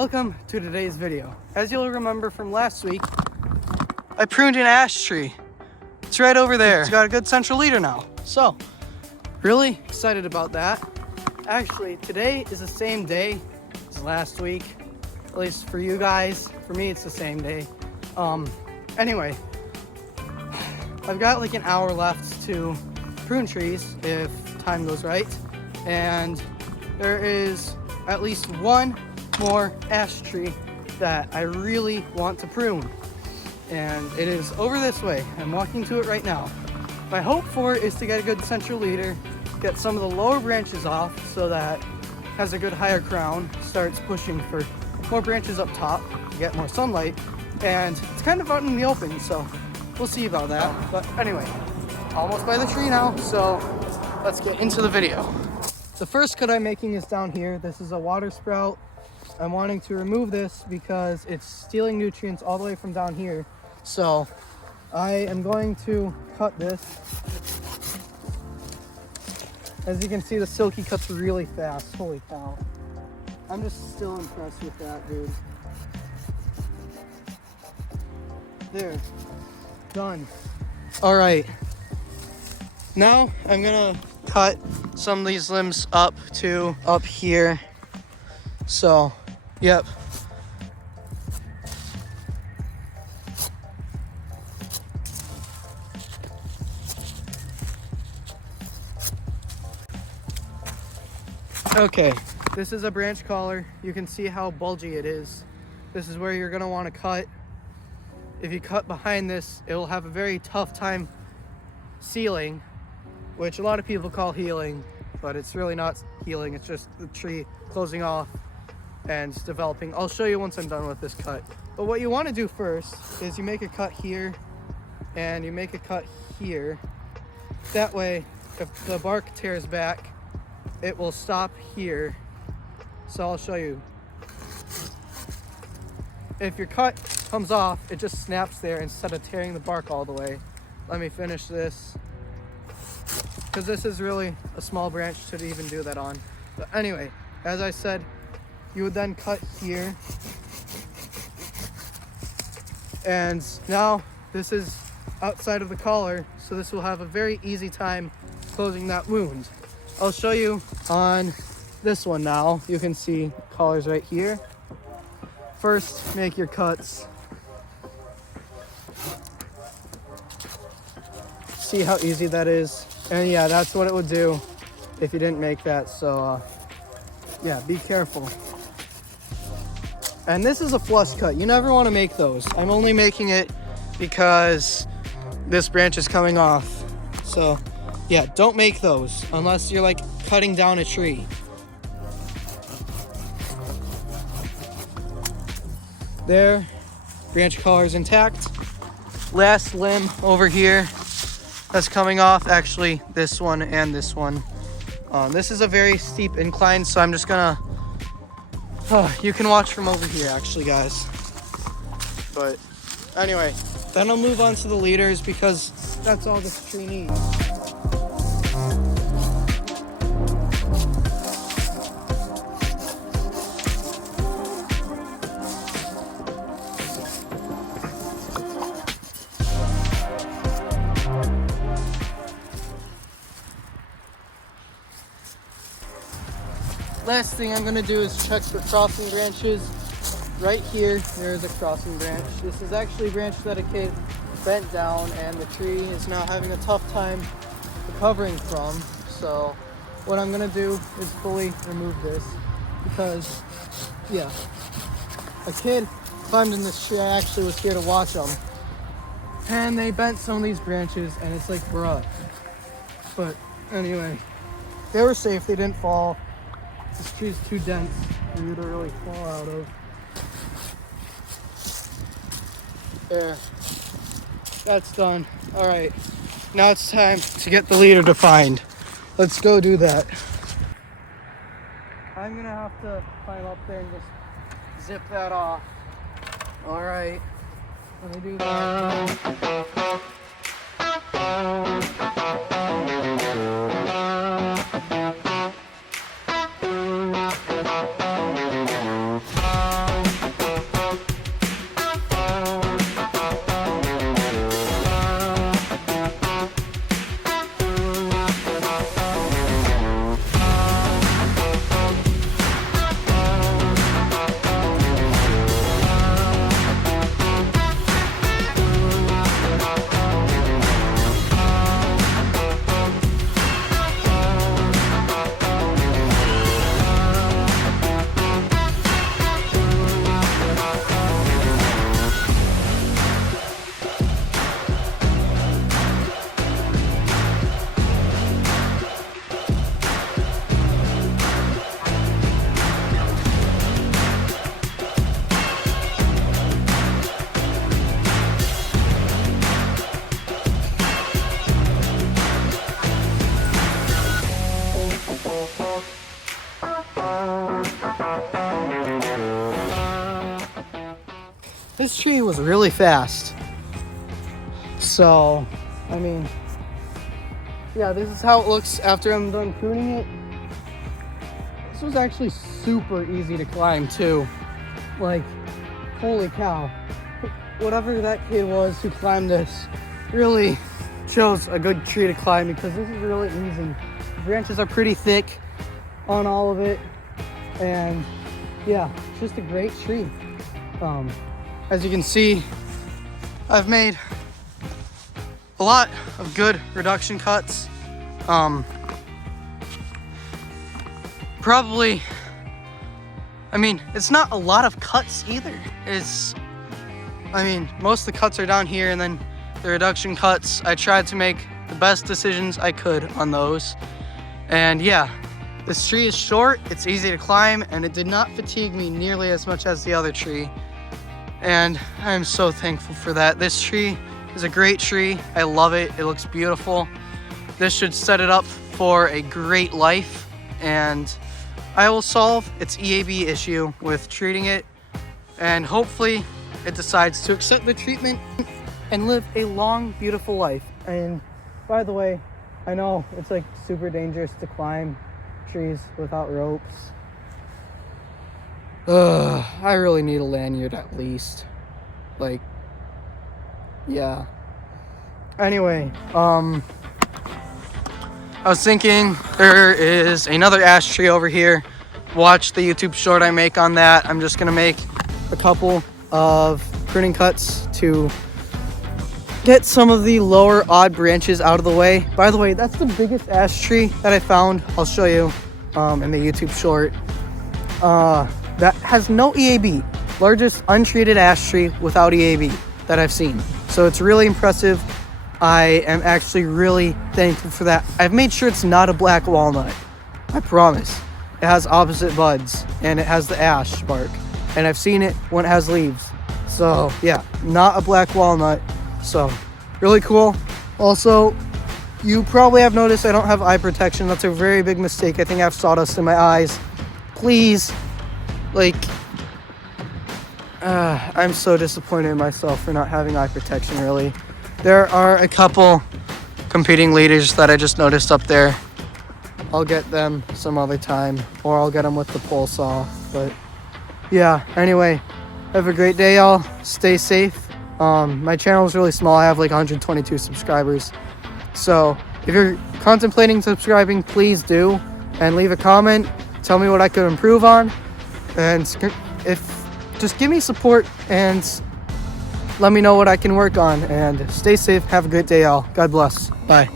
Welcome to today's video. As you'll remember from last week, I pruned an ash tree. It's right over there. It's got a good central leader now. So, really excited about that. Actually, today is the same day as last week, at least for you guys. For me, it's the same day. Anyway, I've got like an hour left to prune trees if time goes right. And there is at least one more ash tree that I really want to prune. And it is over this way. I'm walking to it right now. My hope for it is to get a good central leader, get some of the lower branches off so that it has a good higher crown, starts pushing for more branches up top to get more sunlight. And it's kind of out in the open, so we'll see about that. But anyway, almost by the tree now, so let's get into the video. The first cut I'm making is down here. This is a water sprout. I'm wanting to remove this because it's stealing nutrients all the way from down here. So I am going to cut this. As you can see, the silky cuts really fast. Holy cow. I'm just still impressed with that, dude. There. Done. All right. Now I'm gonna cut some of these limbs up to up here. So, yep. Okay, this is a branch collar. You can see how bulgy it is. This is where you're gonna wanna cut. If you cut behind this, it will have a very tough time sealing, which a lot of people call healing, but it's really not healing. It's just the tree closing off and developing. I'll show you once I'm done with this cut. But what you want to do first is you make a cut here and you make a cut here. That way, if the bark tears back, it will stop here. So I'll show you. If your cut comes off, it just snaps there instead of tearing the bark all the way. Let me finish this, because this is really a small branch to even do that on. But anyway, as I said, you would then cut here. And now this is outside of the collar, so this will have a very easy time closing that wound. I'll show you on this one now. You can see collars right here. First, make your cuts. See how easy that is? And yeah, that's what it would do if you didn't make that. So yeah, be careful. And this is a flush cut. You never want to make those. I'm only making it because this branch is coming off. So yeah, don't make those unless you're like cutting down a tree. There, branch collar is intact. Last limb over here that's coming off, actually this one and this one. This is a very steep incline, so I'm just gonna, you can watch from over here actually, guys. But anyway, then I'll move on to the leaders because that's all this tree needs. Last thing I'm gonna do is check for crossing branches. Right here, there's a crossing branch. This is actually a branch that a kid bent down and the tree is now having a tough time recovering from. So what I'm gonna do is fully remove this because, yeah, a kid climbed in this tree. I actually was here to watch them. And they bent some of these branches and it's like, bruh. But anyway, they were safe, they didn't fall. This tree is too dense for you to really fall out of. There. That's done. All right. Now it's time to get the leader defined. Let's go do that. I'm gonna have to climb up there and just zip that off. All right. Let me do that. this tree was really fast. So, I mean, yeah, this is how it looks after I'm done pruning it. This was actually super easy to climb too. Like, holy cow. Whatever that kid was who climbed this really chose a good tree to climb, because this is really easy. The branches are pretty thick on all of it, and yeah, it's just a great tree. As you can see, I've made a lot of good reduction cuts. Probably, I mean, it's not a lot of cuts either. I mean, most of the cuts are down here, and then the reduction cuts, I tried to make the best decisions I could on those. And yeah, this tree is short, it's easy to climb, and it did not fatigue me nearly as much as the other tree. And I'm so thankful for that. This tree is a great tree. I love it. It looks beautiful. This should set it up for a great life, and I will solve its EAB issue with treating it, and hopefully it decides to accept the treatment and live a long, beautiful life. And by the way, I know it's like super dangerous to climb trees without ropes. I really need a lanyard at least. Like, yeah. Anyway, I was thinking there is another ash tree over here. Watch the YouTube short I make on that. I'm just gonna make a couple of pruning cuts to get some of the lower odd branches out of the way. By the way, that's the biggest ash tree that I found. I'll show you in the YouTube short. That has no EAB. Largest untreated ash tree without EAB that I've seen. So it's really impressive. I am actually really thankful for that. I've made sure it's not a black walnut. I promise. It has opposite buds, and it has the ash bark. And I've seen it when it has leaves. So yeah, not a black walnut. So really cool. Also, you probably have noticed I don't have eye protection. That's a very big mistake. I think I have sawdust in my eyes. Please, like, I'm so disappointed in myself for not having eye protection, really. There are a couple competing leaders that I just noticed up there. I'll get them some other time, or I'll get them with the pole saw. But yeah, anyway, have a great day, y'all. Stay safe. My channel is really small. I have like 122 subscribers. So if you're contemplating subscribing, please do, and leave a comment. Tell me what I could improve on, and just give me support and let me know what I can work on. And stay safe. Have a great day, y'all. God bless. Bye.